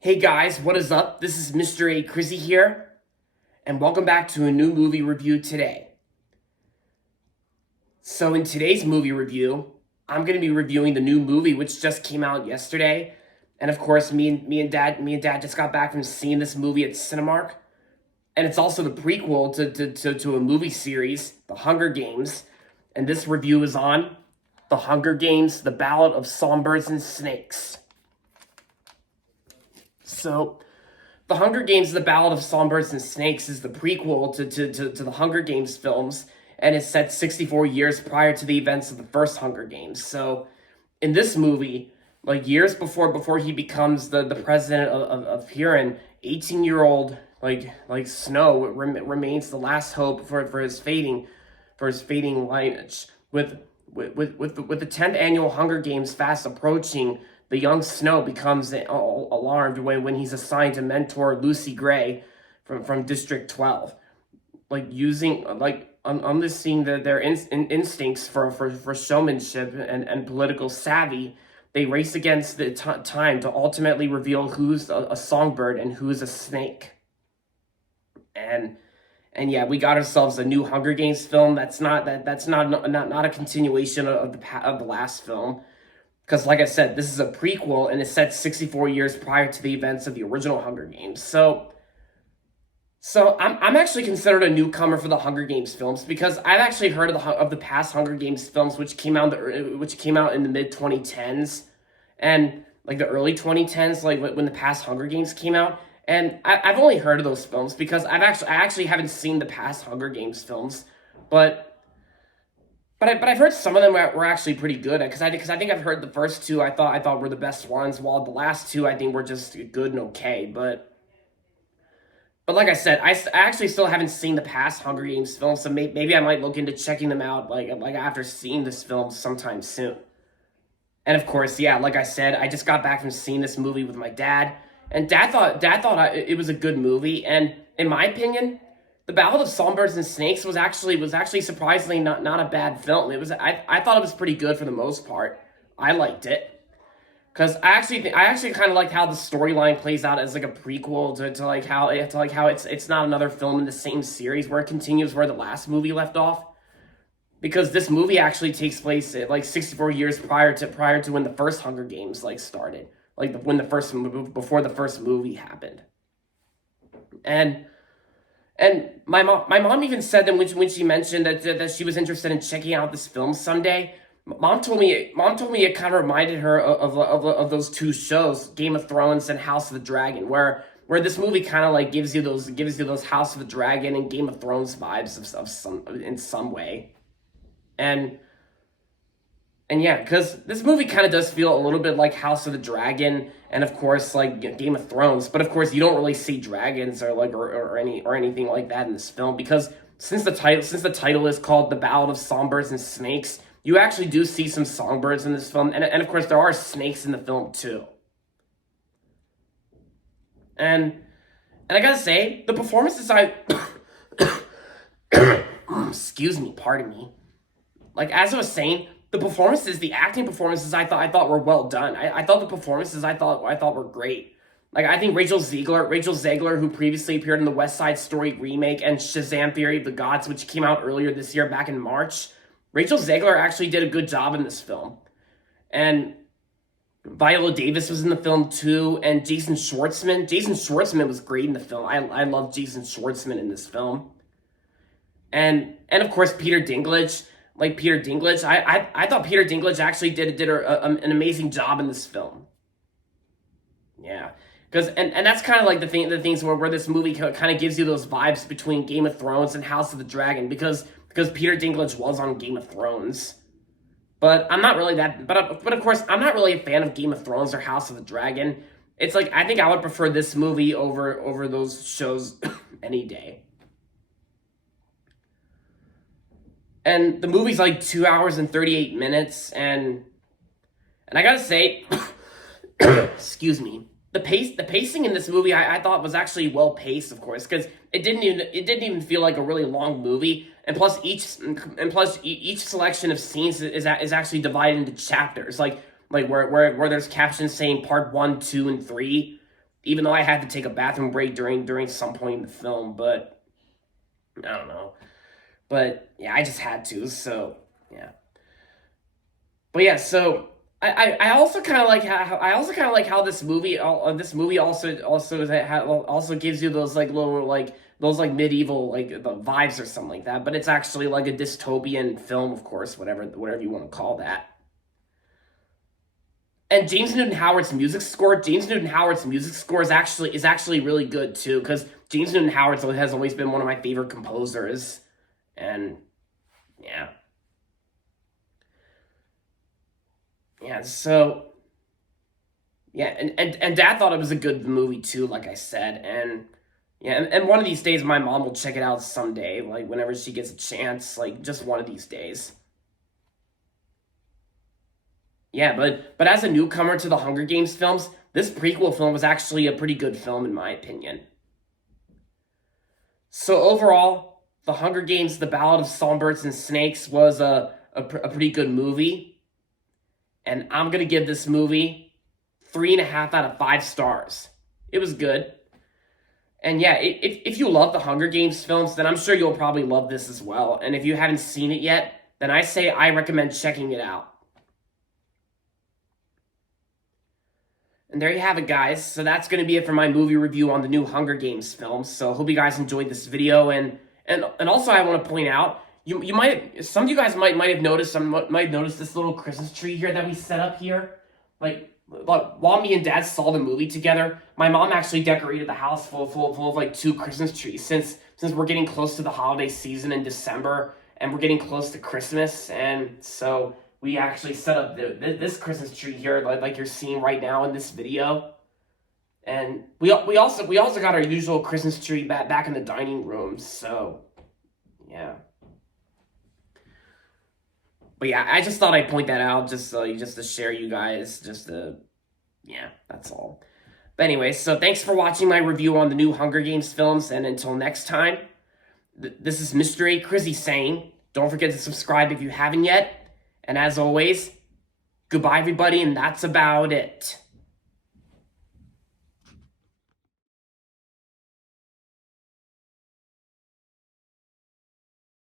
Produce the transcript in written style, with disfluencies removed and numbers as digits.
Hey guys, what is up? This is Mr. A. Crizzy here, and welcome back to a new movie review today. So in today's movie review, I'm going to be reviewing the new movie which just came out yesterday. And of course, me and dad just got back from seeing this movie at Cinemark. And it's also the prequel to a movie series, The Hunger Games. And this review is on The Hunger Games, The Ballad of Songbirds and Snakes. So, The Hunger Games, The Ballad of Songbirds and Snakes is the prequel to the Hunger Games films, and is set 64 years prior to the events of the first Hunger Games. So, in this movie, like years before he becomes the president of Huron, 18-year-old like Snow remains the last hope for his fading lineage. With the 10th annual Hunger Games fast approaching, the young Snow becomes alarmed when he's assigned to mentor Lucy Gray from District 12. On this scene, their instincts for showmanship and political savvy, they race against the time to ultimately reveal who's a songbird and who's a snake. And yeah, we got ourselves a new Hunger Games film. That's not a continuation of the last film, because like I said, this is a prequel and it's set 64 years prior to the events of the original Hunger Games. So I'm actually considered a newcomer for the Hunger Games films, because I've actually heard of the past Hunger Games films, which came out in the mid 2010s and like the early 2010s, like when the past Hunger Games came out. And I've only heard of those films because I actually haven't seen the past Hunger Games films, but I've heard some of them were actually pretty good, because I think I've heard the first two I thought were the best ones, while the last two I think were just good and okay. But like I said, I actually still haven't seen the past Hunger Games films, so maybe I might look into checking them out like after seeing this film sometime soon. And of course, yeah, like I said, I just got back from seeing this movie with my dad. And Dad thought it was a good movie, and in my opinion, The Ballad of Songbirds and Snakes was actually surprisingly not a bad film. I thought it was pretty good for the most part. I liked it, because I actually kind of liked how the storyline plays out as like a prequel to how it's not another film in the same series where it continues where the last movie left off. Because this movie actually takes place at like 64 years prior to when the first Hunger Games started. Before the first movie happened. And my mom even said that when she mentioned that she was interested in checking out this film someday, mom told me it kind of reminded her of those two shows, Game of Thrones and House of the Dragon, where this movie kind of like gives you those House of the Dragon and Game of Thrones vibes in some way. And yeah, because this movie kind of does feel a little bit like House of the Dragon, and of course like Game of Thrones. But of course, you don't really see dragons or anything like that in this film, because since the title is called The Ballad of Songbirds and Snakes, you actually do see some songbirds in this film, and of course there are snakes in the film too. And I gotta say, the performances excuse me, pardon me. Like, as I was saying, the acting performances I thought were well done. I thought the performances I thought were great. Like, I think Rachel Zegler, who previously appeared in the West Side Story remake and Shazam! Theory of the Gods, which came out earlier this year back in March, Rachel Zegler actually did a good job in this film. And Viola Davis was in the film too, and Jason Schwartzman was great in the film. I love Jason Schwartzman in this film. And of course Peter Dinklage. I thought Peter Dinklage actually did an amazing job in this film. Yeah, because and that's kind of like the things where this movie kind of gives you those vibes between Game of Thrones and House of the Dragon, because Peter Dinklage was on Game of Thrones. But I'm not really that. But of course, I'm not really a fan of Game of Thrones or House of the Dragon. It's like, I think I would prefer this movie over those shows any day. And the movie's like 2 hours and 38 minutes, and I gotta say, excuse me, the pacing in this movie I thought was actually well paced, of course, because it didn't even feel like a really long movie, and plus each selection of scenes is actually divided into chapters, like where there's captions saying part 1, 2, and 3. even though I had to take a bathroom break during some point in the film, but I don't know. But yeah, I just had to, so yeah. But yeah, so I also kind of like how this movie also gives you those like little like those like medieval like the vibes or something like that, but it's actually like a dystopian film, of course, whatever you want to call that. And James Newton Howard's music score is actually really good too, because James Newton Howard has always been one of my favorite composers, and yeah. Yeah, so yeah, and Dad thought it was a good movie too, like I said, and yeah, and one of these days my mom will check it out someday, like whenever she gets a chance, like just one of these days. Yeah, but as a newcomer to the Hunger Games films, this prequel film was actually a pretty good film in my opinion. So overall, The Hunger Games: The Ballad of Songbirds and Snakes was a pretty good movie, and I'm gonna give this movie 3.5 out of 5 stars. It was good. And yeah, if you love the Hunger Games films, then I'm sure you'll probably love this as well. And if you haven't seen it yet, then I recommend checking it out. And there you have it, guys. So that's going to be it for my movie review on the new Hunger Games films. So hope you guys enjoyed this video. And also I want to point out, some of you guys might have noticed this little Christmas tree here that we set up here. Like while me and Dad saw the movie together, my mom actually decorated the house full of like 2 Christmas trees, since we're getting close to the holiday season in December and we're getting close to Christmas, and so we actually set up this Christmas tree here, like you're seeing right now in this video. And we also got our usual Christmas tree back in the dining room. So yeah. But yeah, I just thought I'd point that out, just to share you guys, yeah, that's all. But anyway, so thanks for watching my review on the new Hunger Games films, and until next time, this is Mr. A. Crizzy saying, don't forget to subscribe if you haven't yet, and as always, goodbye everybody, and that's about it.